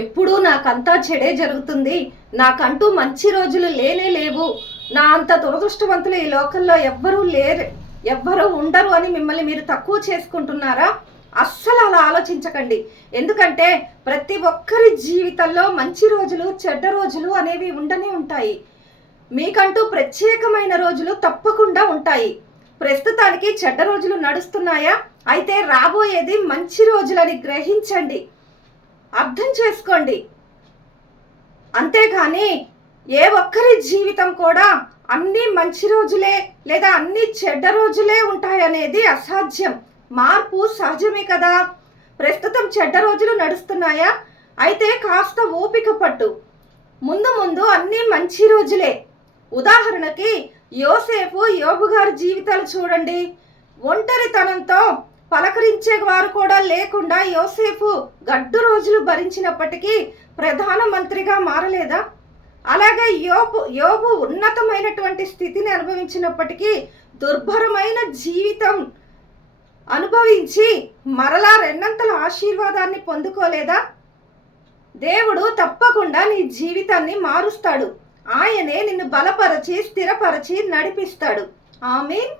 ఎప్పుడూ నాకంతా చెడే జరుగుతుంది, నాకంటూ మంచి రోజులు లేనే లేవు, నా అంత దురదృష్టవంతులు ఈ లోకంలో ఎవ్వరూ ఉండరు అని మిమ్మల్ని మీరు తక్కువ చేసుకుంటున్నారా? అస్సలు అలా ఆలోచించకండి. ఎందుకంటే ప్రతి ఒక్కరి జీవితంలో మంచి రోజులు చెడ్డ రోజులు అనేవి ఉండనే ఉంటాయి. మీకంటూ ప్రత్యేకమైన రోజులు తప్పకుండా ఉంటాయి. ప్రస్తుతానికి చెడ్డ రోజులు నడుస్తున్నాయా? అయితే రాబోయేది మంచి రోజులని గ్రహించండి, అర్థం చేసుకోండి. అంతేగాని ఏ ఒక్కరి జీవితం కూడా అన్ని మంచి రోజులే లేదా అన్ని చెడ్డ రోజులే ఉంటాయనేది అసాధ్యం. మార్పు సహజమే కదా. ప్రస్తుతం చెడ్డ రోజులు నడుస్తున్నాయా? అయితే కాస్త ఓపిక పట్టు, ముందు ముందు అన్ని మంచి రోజులే. ఉదాహరణకి యోసేపు, యోబు గారి జీవితాలు చూడండి. ఒంటరితనంతో పలకరించే వారు కూడా లేకుండా యోసేపు గడ్డు రోజులు భరించినప్పటికీ ప్రధానమంత్రిగా మారలేదా? అలాగే యోబు ఉన్నతమైనటువంటి స్థితిని అనుభవించినప్పటికీ దుర్భరమైన జీవితం అనుభవించి మరలా రెండంతల ఆశీర్వాదాన్ని పొందుకోలేదా? దేవుడు తప్పకుండా నీ జీవితాన్ని మారుస్తాడు. ఆయనే నిన్ను బలపరచి స్థిరపరచి నడిపిస్తాడు. ఆమేన్.